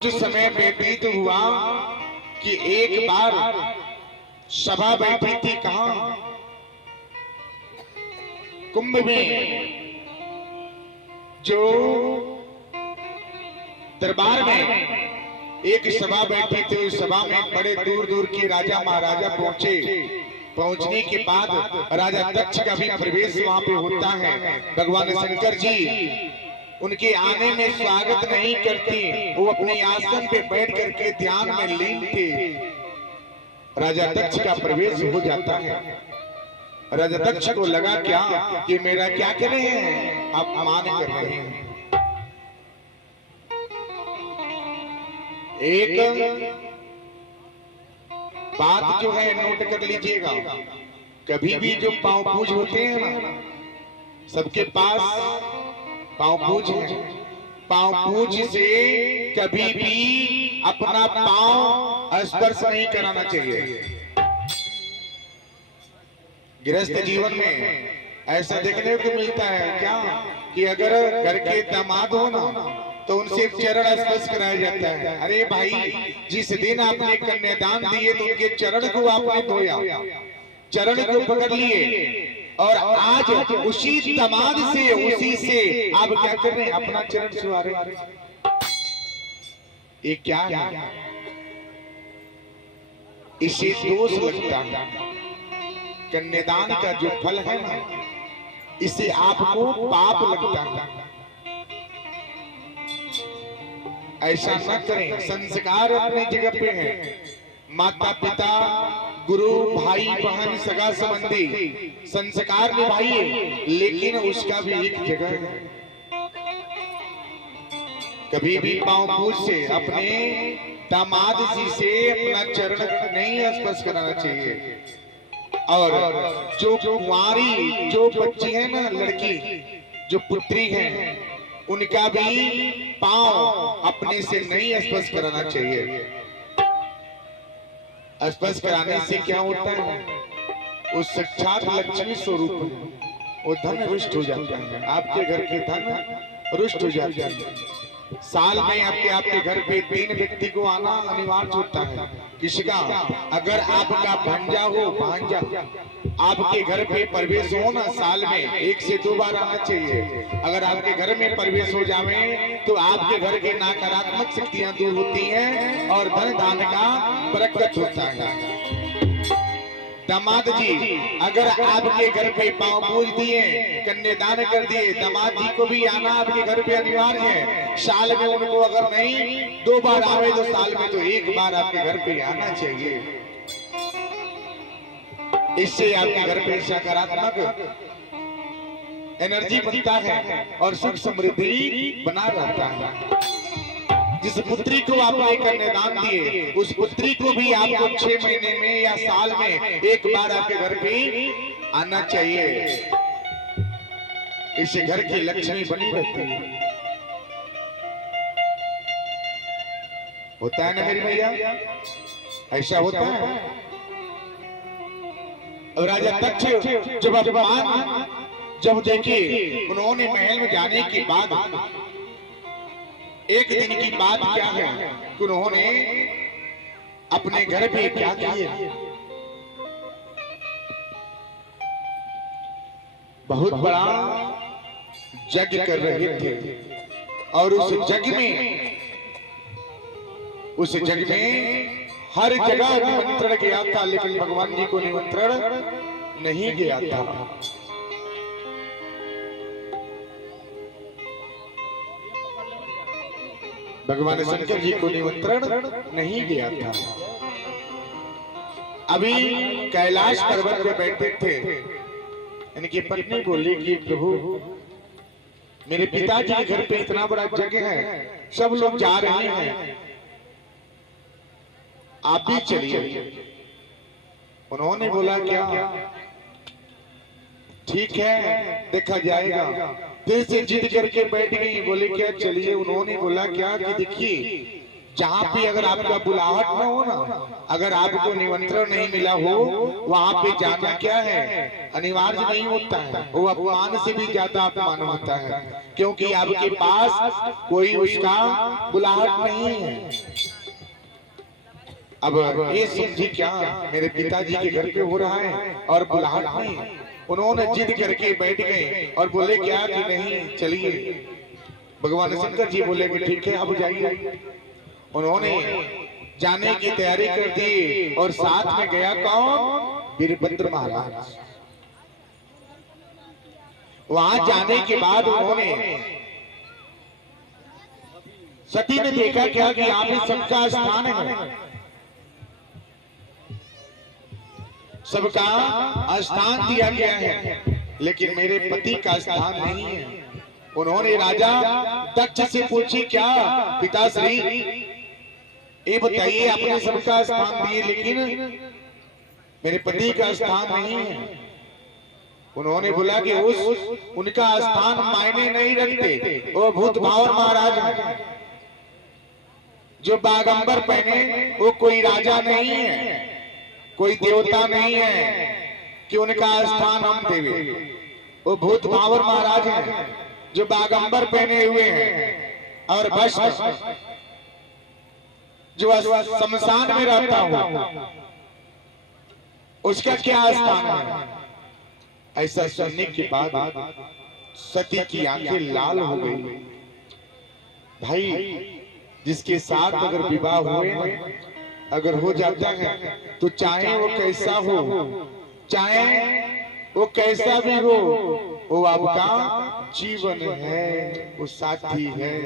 कुछ समय व्यतीत हुआ कि एक बार सभा बैठी थी। कहां? कुंभ में। जो दरबार में एक सभा बैठी थी, उस सभा में बड़े दूर दूर के राजा महाराजा पहुंचे। पहुंचने के बाद राजा दक्ष का भी प्रवेश वहां पे होता है। भगवान शंकर जी उनके आने में स्वागत नहीं करती, वो अपने आसन पे बैठ करके ध्यान में लीन थे। राजा दक्ष का प्रवेश हो जाता है। राजा दक्ष को लगा क्या कि मेरा क्या कर रहे हैं, अपमान कर रहे हैं। एक बात जो है नोट कर लीजिएगा, कभी भी जो पांव पूज होते हैं ना, सबके पास पांव पूज है। पांव पूज से कभी भी अपना पांव स्पर्श नहीं कराना चाहिए। गृहस्थ जीवन में ऐसा देखने को मिलता है क्या कि अगर घर के दामाद हो ना तो उनसे चरण स्पर्श कराया जाता है। अरे भाई, जिस दिन आपने कन्यादान दिए तो उनके चरण को आपने धोया, चरण को पकड़ लिए, और आज उसी दामाद से उसी से आप क्या कर रहे हैं, अपना चरण छुआ रहे हैं। ये क्या है? इसे दोष लगता है। कन्यादान का जो फल है ना, इसे आपको पाप लगता है। ऐसा न करें। संस्कार अपनी जगह पे है। माता पिता, गुरु, भाई बहन, सगा संबंधी संस्कार निभाइए, लेकिन उसका भी एक जगह है। कभी भी पांव पूज से अपने दामाद जी से अपना चरण नहीं स्पर्श कराना चाहिए। और जो कुंवारी जो बच्ची है ना, लड़की जो पुत्री है, उनका भी पांव अपने से नहीं स्पर्श कराना चाहिए। स्पर्श कराने से क्या होता है, वो साक्षात लक्ष्मी स्वरूप है, वो धन रुष्ट हो जाता है। आपके घर के धन रुष्ट हो जाते हैं। साल में आपके घर पे 3 व्यक्ति को आना अनिवार्य होता है। किसका? अगर आपका भांजा हो, भांजा आपके घर पे प्रवेश हो ना, साल में 1 से 2 बार आना चाहिए। अगर आपके घर में प्रवेश हो जावे तो आपके घर की नकारात्मक शक्तियां दूर होती हैं और धन धान का बरकत होता है। दामाद जी अगर आपके घर पे पांव पूज दिए, कन्यादान कर दिए, दामाद जी को भी आना आपके घर पे अनिवार्य है। साल में उनको अगर नहीं 2 बार आवे तो साल में तो 1 बार आपके घर पे आना चाहिए। इससे आपके घर पे सकारात्मक एनर्जी बनता है और सुख समृद्धि बना रहता है। जिस पुत्री को आपने कन्यादान दिए, उस पुत्री को भी आपको 6 महीने में या साल में 1 बार आपके घर पे आना चाहिए। इससे घर की लक्ष्मी बनी रहती है। होता है ना मेरी भैया, ऐसा होता है। और राजा दक्ष जब देखिए उन्होंने महल में जाने के बाद एक दिन की बात क्या है कि उन्होंने अपने घर पे क्या किया, बहुत बड़ा यज्ञ कर रहे थे। और उस यज्ञ में हर जगह निमंत्रण गया था, लेकिन भगवान जी को निमंत्रण नहीं गया था। भगवान शंकर जी को निमंत्रण नहीं गया था। अभी कैलाश पर्वत पे बैठे थे, इनकी पत्नी बोली कि प्रभु, मेरे पिताजी के घर पे इतना बड़ा जगह है, सब लोग जा रहे हैं, आप भी चलिए। उन्होंने बोला क्या, ठीक है, देखा जाएगा। फिर से जिद करके बैठ गई, बोले क्या चलिए। उन्होंने बोला क्या कि देखिए, जहाँ पे अगर आपका बुलाहट न हो ना, अगर आपको निमंत्रण नहीं मिला हो, वहाँ पे जाना क्या है, अनिवार्य नहीं होता है। वो अपमान से भी ज्यादा अपमान होता है, क्योंकि आपके पास कोई उसका बुलाहट नहीं है। अब ये समझी क्या, मेरे पिताजी के घर पे हो रहा है और बुलाहट नहीं। उन्होंने जिद करके बैठ गए और बोले क्या कि नहीं चलिए। भगवान शंकर जी बोले कि ठीक है अब जाइए। उन्होंने जाने की तैयारी कर दी और साथ में गया कौन, वीरभद्र महाराज। वहां जाने के बाद उन्होंने सती ने देखा क्या कि यहाँ पे सबका स्थान है, सबका स्थान दिया गया है, लेकिन मेरे पति का स्थान नहीं है। उन्होंने राजा दक्ष से पूछी क्या पिताश्री, ये बताइए आपने सबका स्थान दिए लेकिन मेरे पति का स्थान नहीं है। उन्होंने बोला कि उनका स्थान मायने नहीं रखते, वो भूत भावर महाराज है जो बागंबर पहने, वो कोई राजा नहीं है, कोई देवता नहीं है कि उनका स्थान हम देवे। वो भूत भावर महाराज है जो बागंबर पहने हुए हैं और भस्म जो शमशान में रहता हो, उसका क्या स्थान है। ऐसा सुनने के बाद सती की आंखें लाल हो गई। भाई जिसके साथ अगर विवाह हुए ना, अगर हो जाता है तो चाहे वो कैसा हो, चाहे वो कैसा भी हो, वो आपका जीवन है, वो साथी है।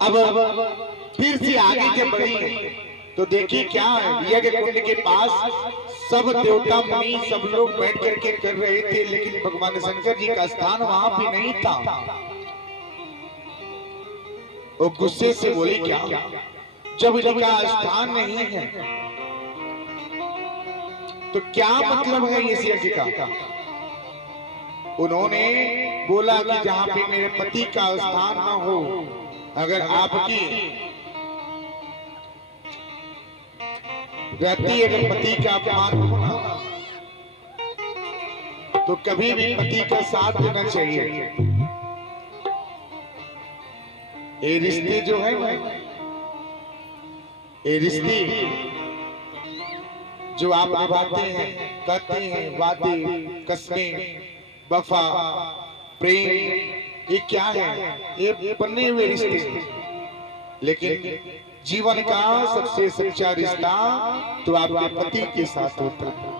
अब फिर से आगे के बढ़ी तो देखिए क्या है, यज्ञ कुंड के पास सब देवता मुनि सब लोग बैठ करके कर रहे थे, लेकिन भगवान शंकर जी का स्थान वहां भी नहीं था। वो गुस्से से बोले क्या, जब इनका स्थान नहीं है तो क्या मतलब है इस यज्ञ का। उन्होंने बोला कि जहां पे मेरे पति का स्थान न हो, अगर आपकी रहती अगर पति का अपमान होना तो कभी भी पति का साथ देना चाहिए। ये रिश्ते जो है ना, ये रिश्ते जो आप निभाते हैं, करते हैं, वादे कसमें वफा प्रेम, ये क्या है, ये बने हुए रिश्ते। लेकिन जीवन का सबसे सच्चा रिश्ता तो आपके पति के साथ होता है।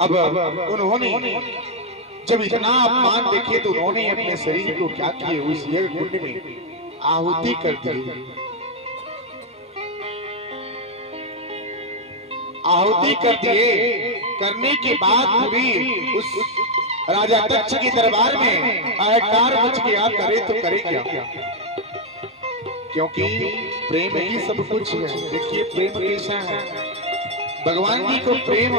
अब उन्होंने जब इतना अपमान देखे तो उन्होंने अपने शरीर को क्या किए, उस यज्ञ कुंड में आहुति कर दी। आहुति कर दिए, करने के बाद भी उस राजा दक्ष के दरबार में हाहाकार मच गया, करे तो करे क्या, क्योंकि प्रेम ही सब कुछ है। देखिए प्रेम कैसा है, भगवान जी को प्रेम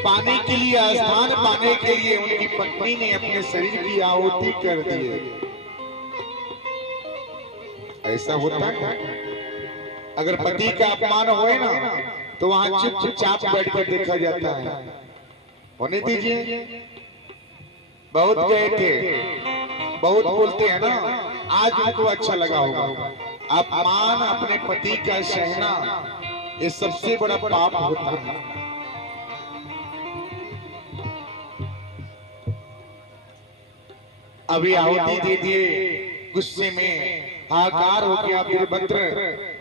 पाने के लिए, स्थान पाने के लिए उनकी पत्नी ने अपने शरीर की आहुति कर दी है। ऐसा होता है, अगर पति का अपमान होए ना तो वहां चुपचाप बैठ कर देखा जाता है, होने दीजिए। बहुत गए थे, बहुत बोलते हैं ना, आज उनको अच्छा लगा होगा। अपमान अपने पति का सहना ये सबसे बड़ा पाप होता है। अभी आहुति दे दिए, गुस्से में हाहाकार हो गया वीरभद्र।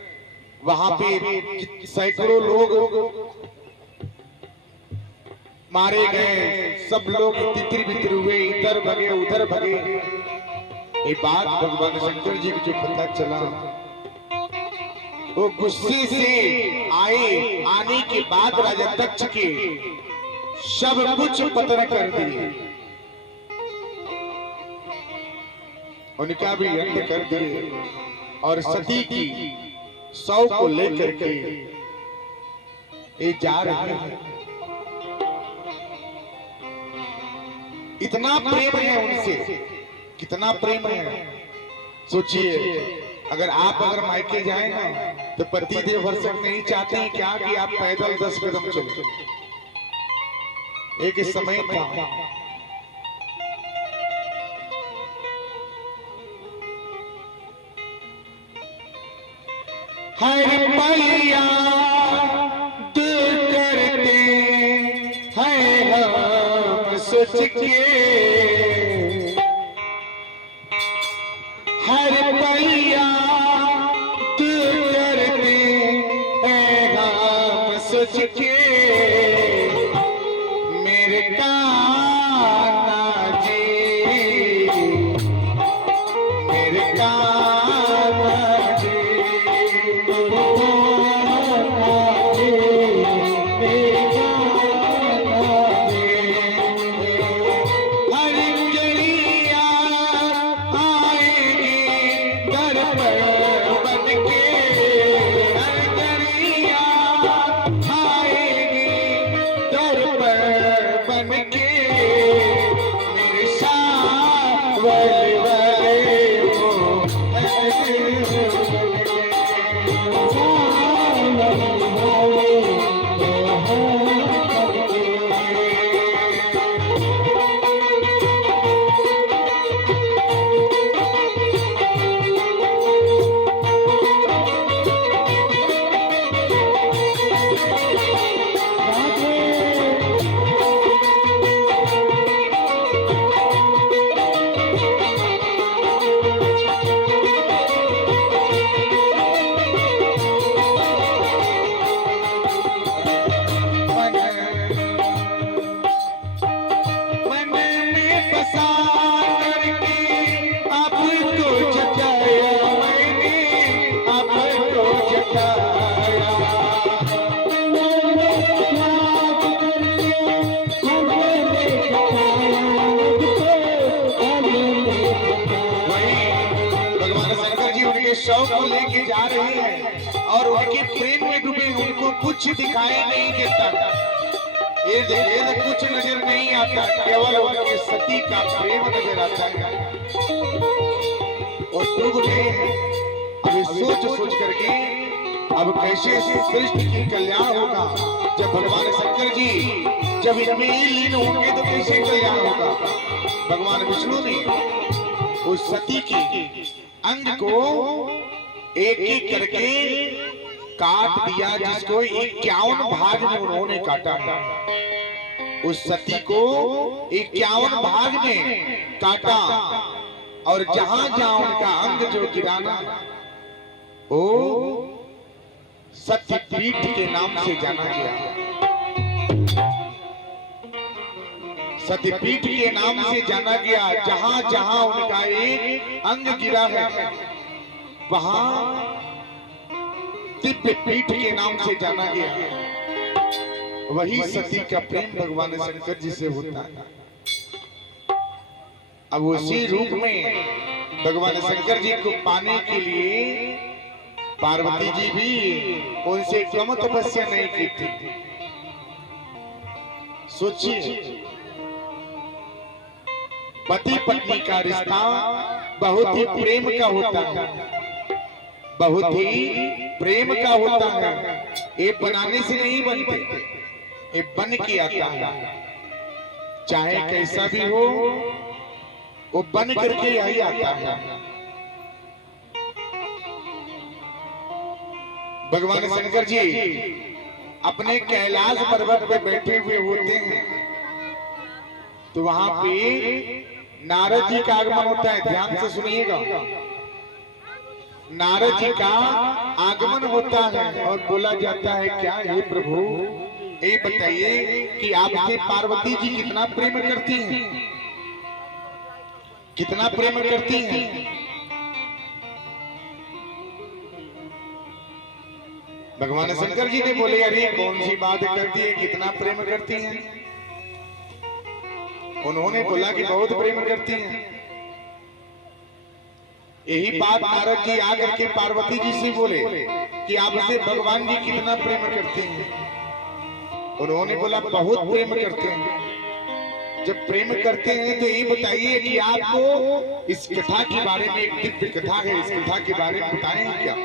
वहां पे सैकड़ों लोग मारे गए, सब लोग तितर बितर हुए, इधर भगे उधर भगे। ये बात भगवान शंकर जी को जो पता चला, वो गुस्से से आने के बाद राजा दक्ष के सब कुछ पतन कर दिए। उनका भी अंत कर दिए और सती की शव को लेकर के ये जा रहे हैं। इतना प्रेम है उनसे, कितना प्रेम है। सोचिए, अगर मायके जाए ना तो पति देव भरसक नहीं चाहते हैं क्या कि आप पैदल 10 कदम चलो। एक समय था हर मैया दूर करते हैं हम सोच के, हर मैया दूर करते हैं हम सोच के, मेरे कान्हा जी, मेरे कान्हा जी, शव को लेके जा रहे हैं और उनके प्रेम में डूबे, उनको कुछ दिखाई नहीं देता, ये कुछ नजर नहीं आता, केवल उनके सती का प्रेम नजर आता है। और प्रभु ने अभी सोच करके अब कैसे सृष्टि की कल्याण होगा। जब भगवान शंकर जी जब इनमें लीन होंगे तो कैसे कल्याण होगा। भगवान विष्णु ने उस सती के अंग को एक एक करके काट दिया, जिसको 51 भाग में उन्होंने काटा। उस सती को 51 भाग में काटा और जहां जहां उनका अंग जो गिराना वो सत्यपीठ के नाम से जाना गया। सत्यपीठ के नाम से जाना गया। जहां जहां उनका एक अंग गिरा है वहां दिव्य पीठ के नाम से जाना गया। वही सती का प्रेम भगवान शंकर जी से होता है। अब उसी रूप में भगवान शंकर जी को पाने के लिए पार्वती जी भी उनसे कम तपस्या नहीं की थी। सोचिए, पति पत्नी का रिश्ता बहुत ही प्रेम का होता है, बहुत ही प्रेम का होता है। ये बनाने से नहीं बनते, ये बन के आता है। चाहे कैसा भी हो वो बन करके यही आता है। भगवान शंकर जी अपने कैलाश पर्वत पे बैठे हुए होते हैं तो वहां पे नारद जी का आगमन होता है। ध्यान से सुनिएगा, नारद जी का आगमन होता है और बोला जाता है, क्या हे प्रभु ये बताइए कि आपसे पार्वती जी कितना प्रेम करती हैं, कितना प्रेम करती हैं। भगवान शंकर जी ने बोले, अरे कौन सी बात करती है, कितना प्रेम करती हैं। उन्होंने बोला कि बहुत प्रेम करती हैं। यही बात नारद जी आकर के पार्वती जी से बोले कि आपसे भगवान जी कितना प्रेम करते हैं। उन्होंने बोला बहुत प्रेम करते हैं। जब प्रेम करते हैं तो ये बताइए कि आपको इस कथा के बारे में, एक दिव्य कथा है, इस कथा के बारे में बताएं क्या?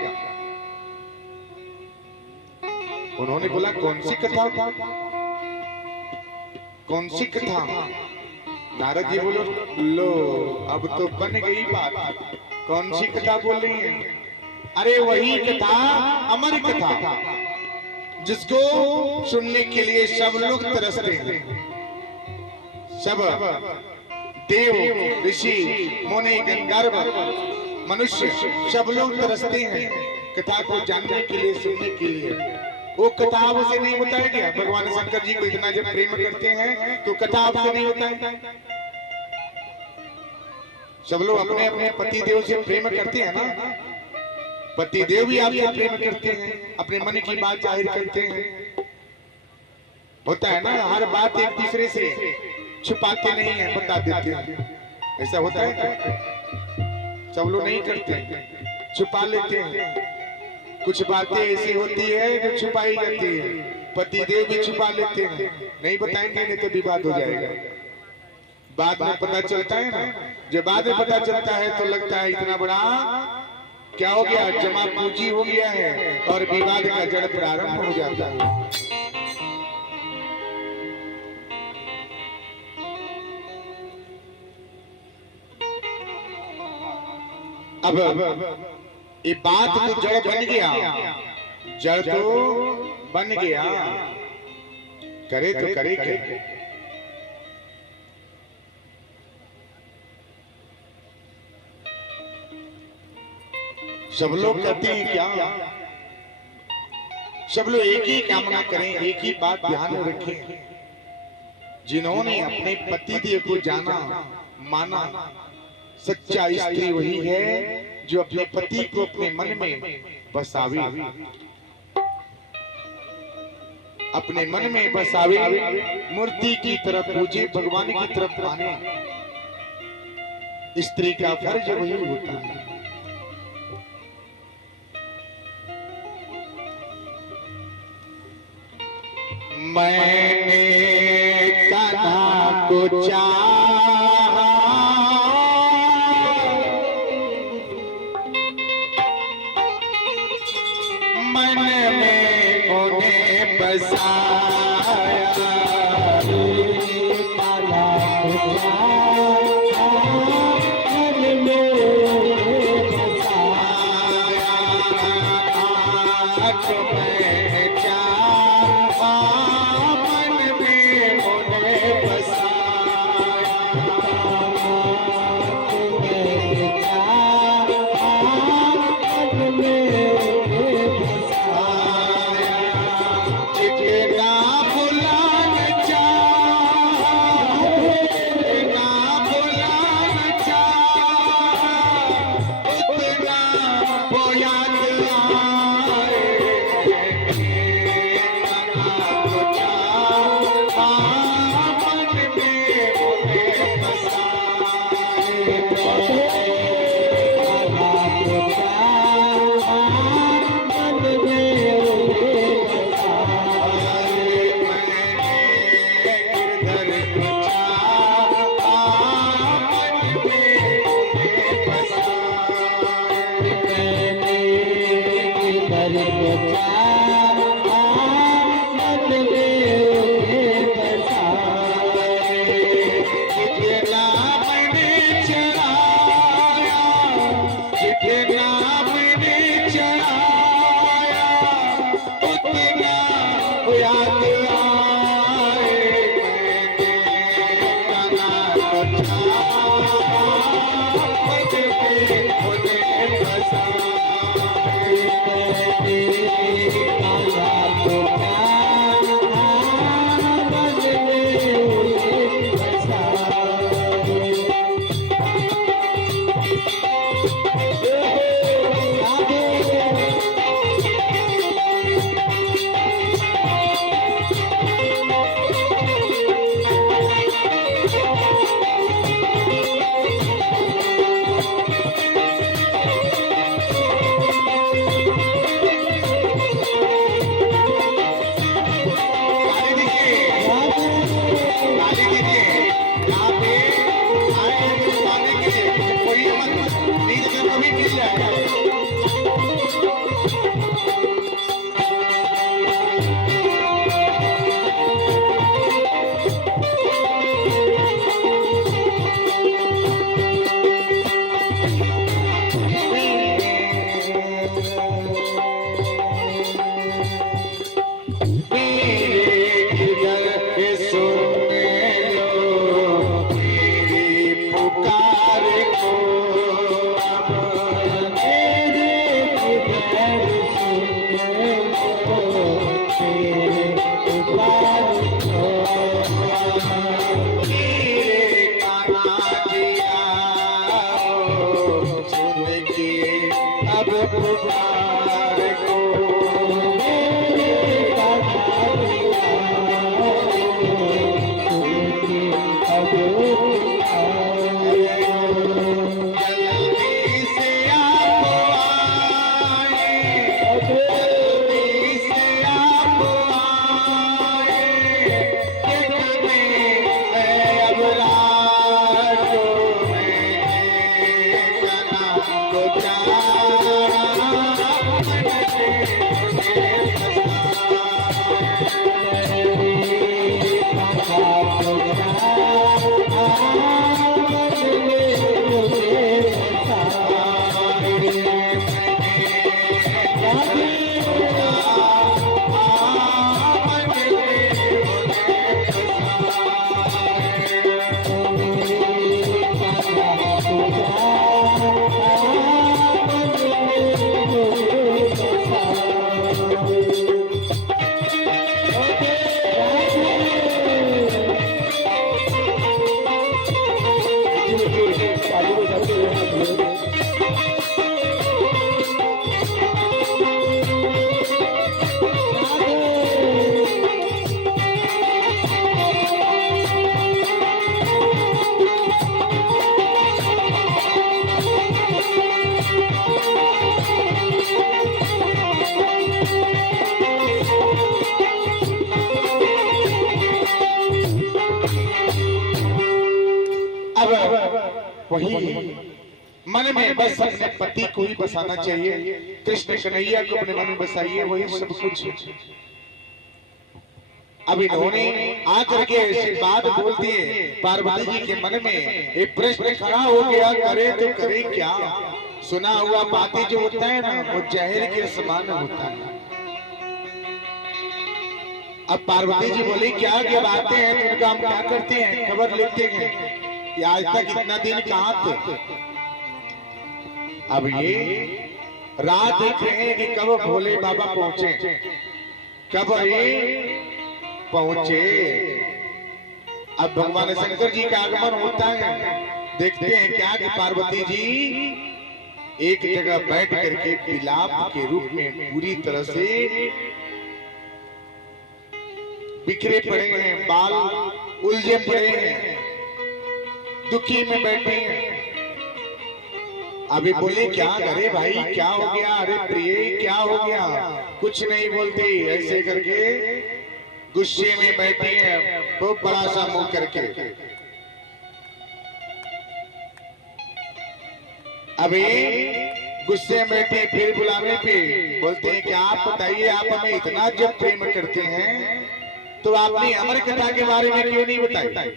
उन्होंने बोला कौन सी कथा, कौन सी कथा? नारद जी बोलो लो अब तो बन गई बात, कौन सी कथा बोल रही है? अरे वही कथा, अमर कथा, जिसको सुनने के लिए सब लोग तरसते हैं। सब देव, ऋषि, मुनि, गंधर्व, मनुष्य सब लोग तरसते हैं कथा को जानने के लिए, सुनने के लिए। वो कथा आपसे नहीं बताया गया? भगवान शंकर जी को इतना जब प्रेम करते हैं तो कथा आपसे नहीं बताया? सब लोग अपने अपने पति देव से प्रेम करते हैं ना, पति देव भी आपसे प्रेम करते हैं, अपने मन की बात जाहिर करते हैं। होता है ना, हर बात एक दूसरे से छुपाते नहीं है, बता देते हैं। ऐसा होता है क्या? सब लोग नहीं करते, छुपा लेते हैं। कुछ बातें ऐसी होती है जो छुपाई जाती है, पति देव भी छुपा लेते हैं, नहीं बताएंगे नहीं तो विवाद हो जाएगा। बाद में पता चलता है ना, जब बाद में पता चलता है तो लगता है इतना बड़ा क्या हो गया, जमा पूंजी हो गया है और विवाद का जड़ प्रारंभ हो जाता है। अब ये बात तो जड़ बन गया, जड़ तो बन गया, करे तो करे क्या? सब लोग कहते हैं क्या? सब लोग एक ही कामना करें, एक ही बात ध्यान में रखें। जिन्होंने अपने पति देव को जाना, माना, सच्चा स्त्री वही है जो अपने पति को अपने मन में बसावे, अपने मन में बसावे, मूर्ति की तरफ पूजे, भगवान की तरफ माने। स्त्री का फर्ज वही होता है। मैंने कान्हा को चाहा, मन में उन्हें बसाया, कान्हा को चाहा, मन में उन्हें बसाया, आँख में चाहा, मन में उन्हें बसाया, मन में वही मन में बस अपने पति को ही बसाना चाहिए। कृष्ण कन्हैया को अपने मन में बसाइए, वही सब कुछ। अब इन्होंने आकर के ऐसी बात बोल दी पार्वती जी के मन में एक प्रश्न खड़ा हो गया, करे तो करे क्या। सुना हुआ बातें जो होता है ना, वो जहर के समान होता है। अब पार्वती जी बोली क्या क्या बातें हैं, तो उनका हम क्या करते हैं, खबर लेते हैं कि आज तक इतना दिन कहाँ थे। अब ये रात देख रहे हैं कि कब भोले बाबा पहुंचे, कब ये पहुंचे। अब भगवान शंकर जी का आगमन होता है। देखते हैं क्या कि पार्वती जी एक जगह बैठ करके विलाप के रूप में पूरी तरह से बिखरे पड़े हैं, बाल उलझे पड़े हैं, दुखी में बैठे हैं। अभी बोले क्या करे भाई, क्या हो गया, अरे प्रिय क्या हो गया, कुछ नहीं बोलती, ऐसे करके गुस्से में बैठी है, बहुत बड़ा सा मुंह करके। अभी गुस्से में बैठे, फिर बुलाने पे बोलते हैं कि आप बताइए, आप हमें इतना जब प्रेम करते हैं तो आपने अमर कथा के बारे में क्यों नहीं बताई।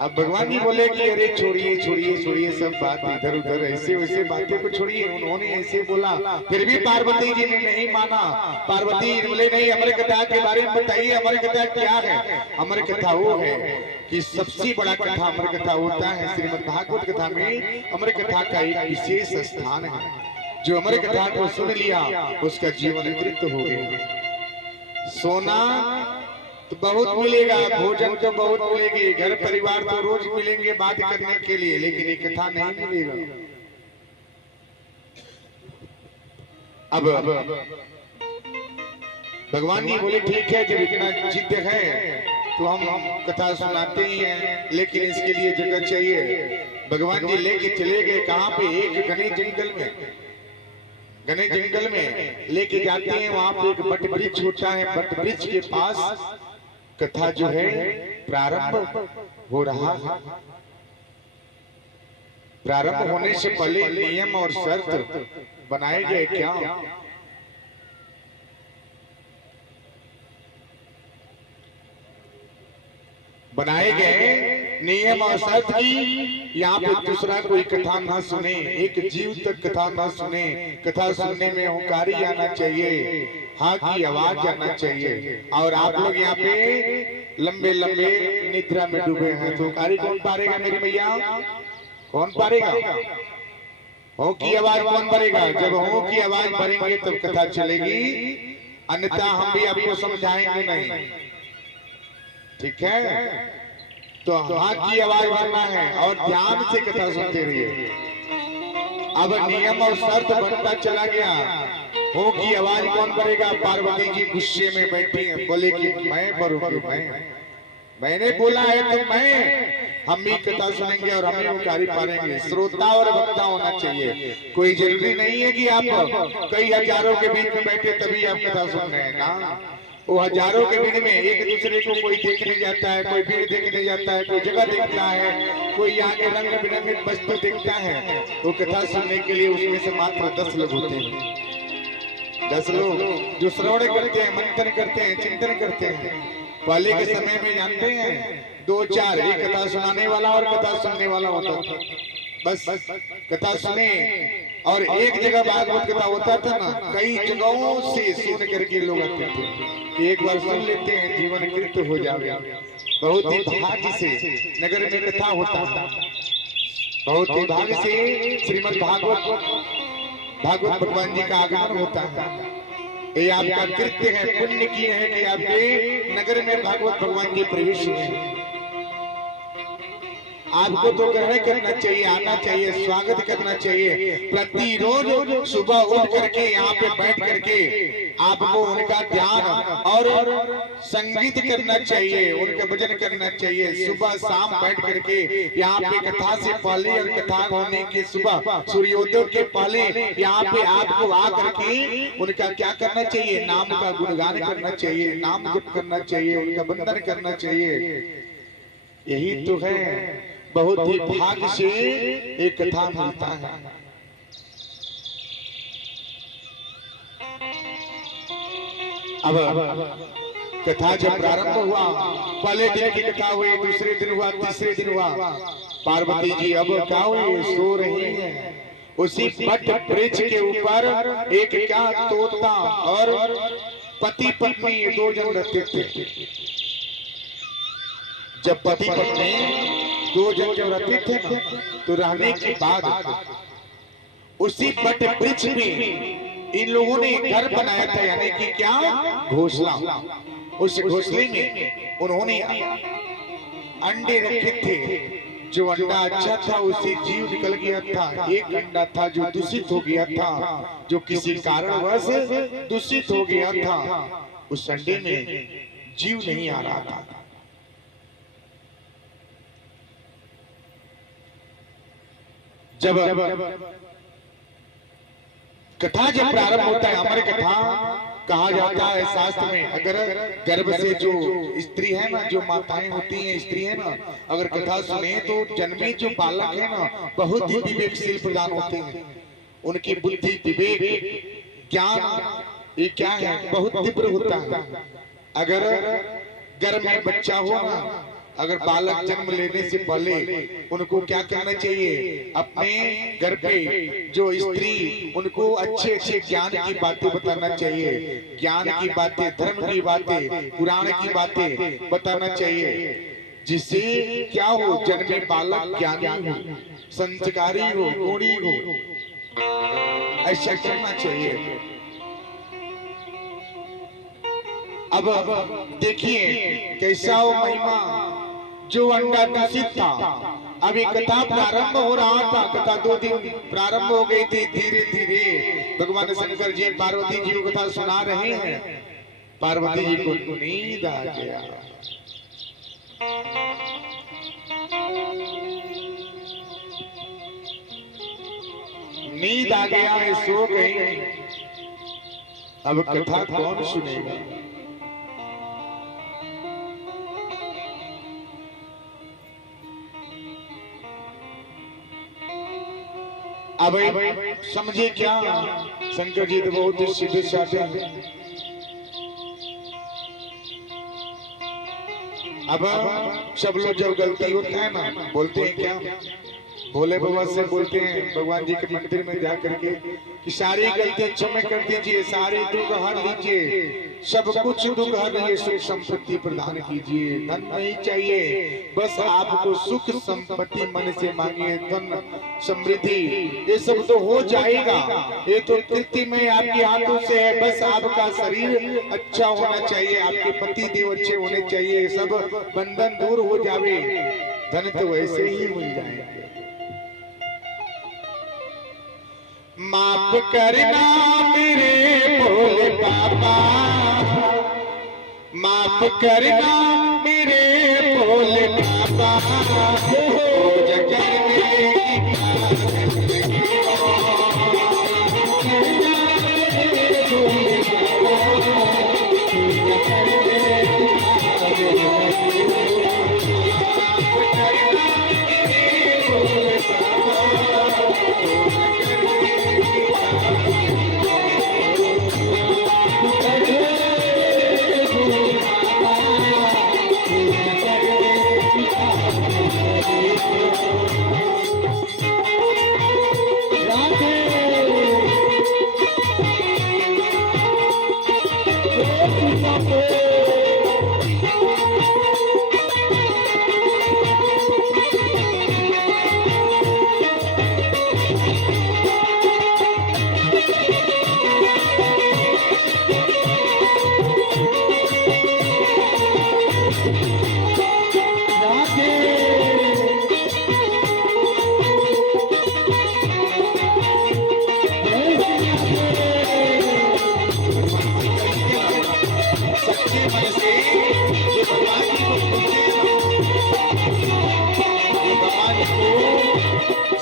अब भगवान जी बोले कि अरे छोड़िए छोड़िए छोड़िए सब बात इधर उधर, ऐसे वैसे बातें को छोड़िए। उन्होंने ऐसे बोला, फिर भी पार्वती जी ने नहीं माना। पार्वती बोले नहीं, अमर कथा के बारे में बताइए, अमर कथा क्या है। अमर कथा वो है कि सबसे बड़ा कथा अमर कथा होता है। श्रीमद् भागवत कथा में अमर कथा का एक विशेष स्थान है। जो अमर कथा को सुन लिया उसका जीवन तृप्त हो गया। सोना तो बहुत मिलेगा, भोजन तो बहुत मिलेगी, घर परिवार तो रोज मिलेंगे बात करने के लिए, लेकिन ये कथा नहीं मिलेगा। अब भगवान जी बोले ठीक है, जब इतना जिद है तो हम कथा सुनाते ही हैं, लेकिन इसके लिए जगह चाहिए। भगवान जी लेके चले गए कहाँ पे, एक घने जंगल में। घने जंगल में लेके जाते हैं, वहां पे एक बट वृक्ष होता है। बट वृक्ष के पास कथा जो है प्रारंभ हो रहा है। प्रारंभ होने से पहले नियम और शर्त बनाए गए क्या? बनाए गए नियम और शर्त की यहाँ पे दूसरा कोई कथा ना सुने, एक जीव तक कथा ना सुने। कथा सुनने में हुंकारी आना चाहिए, हाँ की आवाज आना चाहिए। और आप लोग यहाँ पे लंबे लंबे निद्रा में डूबे हैं, तो हुंकारी कौन पारेगा मेरी भैया? कौन पारेगा? हो की आवाज कौन भरेगा? जब हो की आवाज भरेंगे तब कथा चलेगी, अन्यथा हम भी आपको समझाएंगे नहीं। ठीक है, तो हाँ की आवाज भरना है और ध्यान से कथा सुनते रहिए। अब नियम और शर्त बनता चला गया। हो की आवाज कौन भरेगा? पार्वती जी गुस्से में बैठी है, बोले कि मैं भरूंगी, मैंने बोला है तो हम भी कथा सुनेंगे और हम ही हुंकारी पारेंगे। श्रोता और वक्ता होना चाहिए। कोई जरूरी नहीं है कि आप कई हजारों के बीच में बैठे तभी आप कथा सुन रहे हैं ना। वो हजारों के बीच में एक दूसरे को कोई देखने जाता है, कोई भीड़ देखने जाता है, कोई जगह देखता है, कोई यहाँ के रंग बिरंगे वस्तु देखता है। वो कथा सुनने के लिए उसमें से मात्र 10 लोग होते हैं। 10 लोग जो श्रवण करते हैं, मंथन करते हैं, चिंतन करते हैं। पहले के समय में जानते हैं 2-4 एक कथा सुनाने वाला और कथा सुनने वाला होता था। बस कथा सुने और एक जगह भागवत कथा होता था ना, कई जगहों से सुन करके लोग आते थे कि एक बार सुन लेते हैं, जीवन कृत हो जाएगा। बहुत ही भाग्य से नगर में कथा होता था, बहुत ही भाग्य से श्रीमद् भागवत भगवान जी का आगमन होता है। ये आपका कृत्य है, पुण्य की है कि आपके नगर में भागवत भगवान जी प्रवेश हुए। आपको तो ग्रहण करना चाहिए, आना चाहिए, स्वागत करना चाहिए। प्रतिरोज सुबह उठ करके यहाँ पे बैठ करके आपको उनका ध्यान और संगीत करना चाहिए, उनका भजन करना चाहिए। सुबह शाम बैठ करके यहाँ पे कथा से पहले और कथा होने के सुबह सूर्योदय के पहले यहाँ पे आपको आ करके उनका क्या करना चाहिए? नाम का गुणगान करना चाहिए, नाम जप करना चाहिए, उनका वंदन करना चाहिए। यही तो है, बहुत ही भाग्य से एक कथा मिलता है। अब कथा जब प्रारंभ हुआ, पहले दिन की कथा हुई, दूसरे दिन हुआ, तीसरे दिन हुआ। पार्वती जी अब क्या हुई? सो रही है। उसी बट वृक्ष के ऊपर एक क्या तोता और पति पत्नी 2 जन रहते थे। जब पति पत्नी 2 जन जब रहते थे ना, तो रहने के बाद उसी बट वृक्ष में इन लोगों ने घर बनाया था, यानी कि क्या? घोंसला। उस घोंसले में उन्होंने अंडे रखे थे। जो अंडा अच्छा था उससे जीव निकल गया था, एक अंडा था जो दूषित हो गया था, जो किसी कारणवश दूषित हो गया था। उस अंडे में जीव नहीं आ रहा था। जब कथा जब प्रारंभ होता है, हमारे कथा कहा जाता है शास्त्र में, अगर गर्भ से जो स्त्री है ना, जो माताएं होती हैं, स्त्री है ना, अगर कथा सुने तो जन्मे जो बालक है ना, बहुत ही विवेकशील प्रदान होते हैं। उनकी बुद्धि, विवेक, ज्ञान ये क्या है? बहुत तीव्र होता है। अगर गर्भ में बच्चा हो ना, अगर बालक जन्म लेने से पहले उनको क्या करना चाहिए? अपने घर पे जो स्त्री, उनको अच्छे अच्छे ज्ञान की बातें बताना चाहिए। ज्ञान की बातें, धर्म की बातें, पुराण की बातें बताना चाहिए, जिससे क्या हो? जन्मे बालक ज्ञानी हो, संस्कारी हो, गुणी हो। ऐसा करना चाहिए। अब देखिए कैसा हो महिमा, जो अंडा दूषित था। अभी कथा प्रारंभ हो रहा था, कथा 2 दिन प्रारंभ हो गई थी। धीरे धीरे भगवान शंकर जी पार्वती जी को कथा सुना रहे हैं। पार्वती जी को नींद आ गया। नींद आ गया है, सो गई। अब कथा कौन सुनेगा? अब समझे क्या, शंकर जी तो बहुत ही सीधे साधे हैं। अब सब लोग जब गलती होता है ना बोलते हैं क्या, भोले बाबा से बोलते हैं भगवान जी के मंदिर में जाकर के कि सारी गलती क्षमा कर दीजिए, सारे दुख हर लीजिए, सब कुछ दुख हर लीजिए, सुख संपत्ति प्रदान कीजिए, धन नहीं चाहिए, बस आपको सुख संपत्ति मन से मांगिए, धन समृद्धि ये सब तो हो जाएगा, ये तो तृप्ति में आपके हाथों से है, बस आपका शरीर अच्छा होना चाहिए, आपके पति देव अच्छे होने चाहिए, सब बंधन दूर हो जावे, धन तो वैसे ही मिल जाएगा। माफ करना मेरे भोले बाबा, माफ करना मेरे भोले बाबा,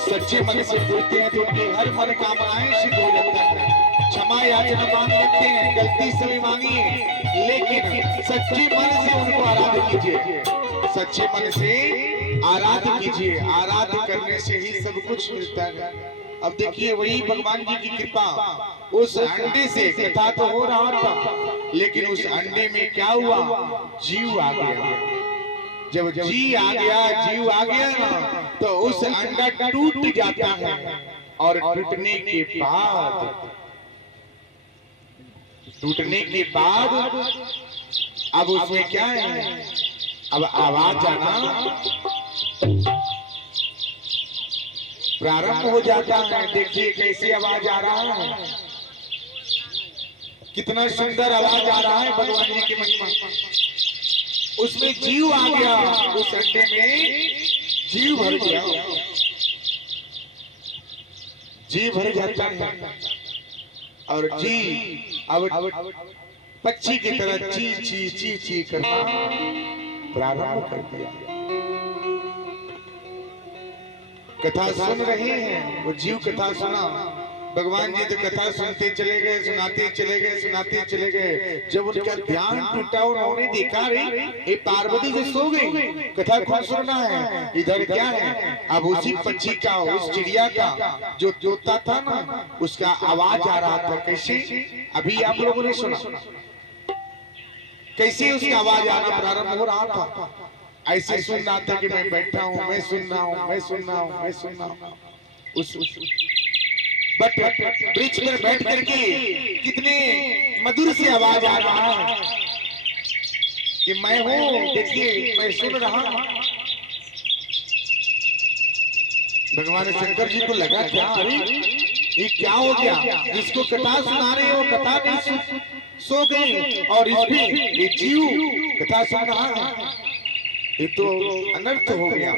सच्चे मन से बोलते हैं तो उनकी हर मनोकामनाएं सिद्ध हो जाता है। क्षमा याचना मांग लेते हैं, गलती से भी मांगिए, लेकिन सच्चे मन से उनको आराधना कीजिए, सच्चे मन से आराधना कीजिए, आराधना करने से ही सब कुछ मिलता है। अब देखिए वही भगवान जी की कृपा, उस अंडे से कथा तो हो रहा था, लेकिन उस अंडे में क्या हुआ, जीव आ गया। जब जी आ गया, जीव आ गया ना, तो उस अंडा टूट जाता है, और टूटने के बाद अब उसमें क्या है, अब आवाज आना प्रारंभ हो जाता है। देखिए कैसे आवाज आ रहा है, कितना सुंदर आवाज आ रहा है भगवान जी की महिमा। उसमें जीव आ गया, उस अंडे में जीव भर गया, जीव भर जाता है, और जी अब पक्षी की तरह ची ची ची ची करना प्रारंभ कर दिया। कथा सुन रहे हैं, वो जीव कथा सुना, भगवान जी तो कथा सुनते चले गए, सुनाते चले गए, सुनाते चले गए। जब उनका ध्यान टूटा, उन्होंने देखा रे ये पार्वती जो सो गई, कथा कौन सुनना है, इधर क्या है। अब उसी पक्षी का, उस चिड़िया का जो तोता था ना, उसका आवाज आ रहा था। कैसे, अभी आप लोगों ने सुना कैसे उसकी आवाज आना प्रारंभ हो रहा था। ऐसे सुन रहा था कि मैं बैठा हूँ, मैं सुन रहा हूँ, मैं सुन रहा हूँ, मैं सुन रहा हूँ। उस बट वृक्ष पर बैठ करके कितने मधुर से आवाज आ रहा है कि मैं हूँ, देखिए मैं सुन रहा हूँ। भगवान शंकर जी को लगा क्या, अरे ये क्या हो गया, जिसको कथा सुना रहे हो कथा नहीं सो गई, और इसमें ये जीव कथा सुन रहा है, ये तो अनर्थ हो गया।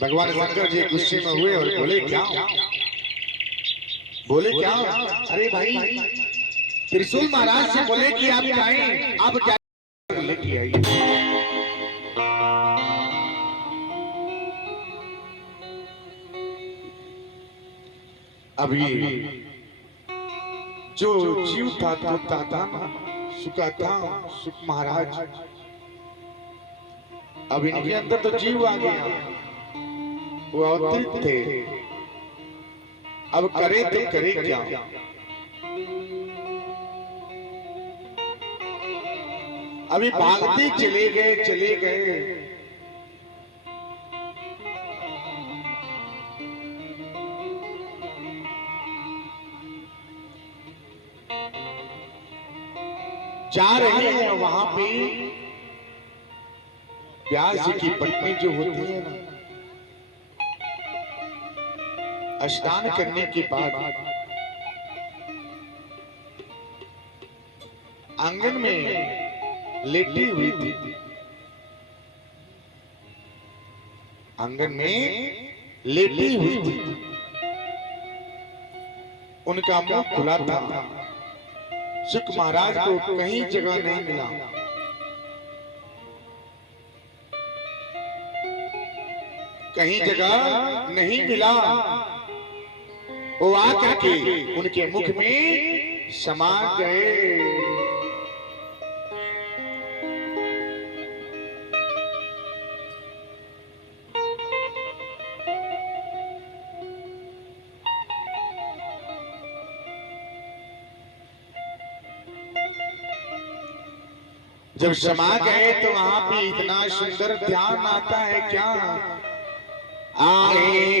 भगवान शंकर जी गुस्से में हुए और बोले क्या, बोले क्या, अरे भाई त्रिशूल महाराज से बोले कि आप जाएं, आप क्या लेके आइए। अभी जो जीव था सुखा था, सुख महाराज, अब इनके अंदर तो जीव आ गया, वो अवतरित थे, अब करे तो करे क्या। अभी भागते चले गए। जा रहे हैं वहां पे व्यास जी की पत्नी जो होती है ना, स्नान करने के बाद आंगन में लेटी हुई थी। आंगन में लेटी हुई थी। उनका मुंह खुला था। शुक महाराज को कहीं जगह नहीं मिला। कहीं जगह नहीं मिला। वो आकर के उनके मुख में समा गए। जब समा गए तो वहां पे इतना सुंदर ध्यान आता है क्या। आए